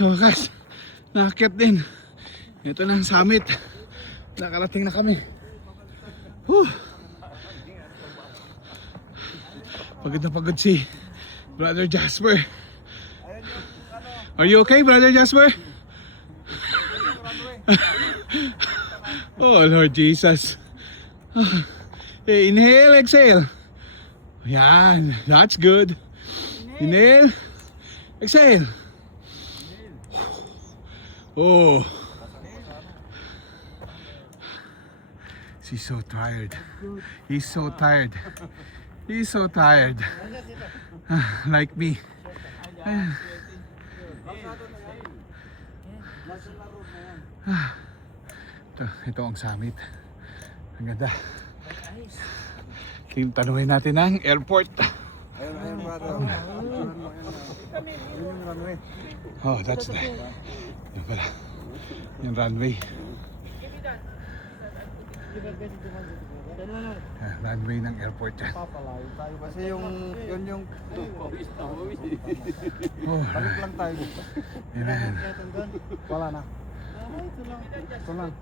Wakas, nakakit din. Ito na ang summit. Nakarating na kami. Whew. Pagod na pagod si Brother Jasper. Are you okay, Brother Jasper? Oh Lord Jesus. Hey, inhale, exhale. Yan, that's good. Inhale, exhale. Oh, she's so tired. He's so tired. He's so tired. Like me. Ito ang summit. Ang ganda. Tanungin natin ang airport. Oh, that's the... Yan pala. Yung runway. Runway ng airport yan. Papalayo tayo kasi yung Oh, balik lang tayo dito. amen. Wala na. Ito lang.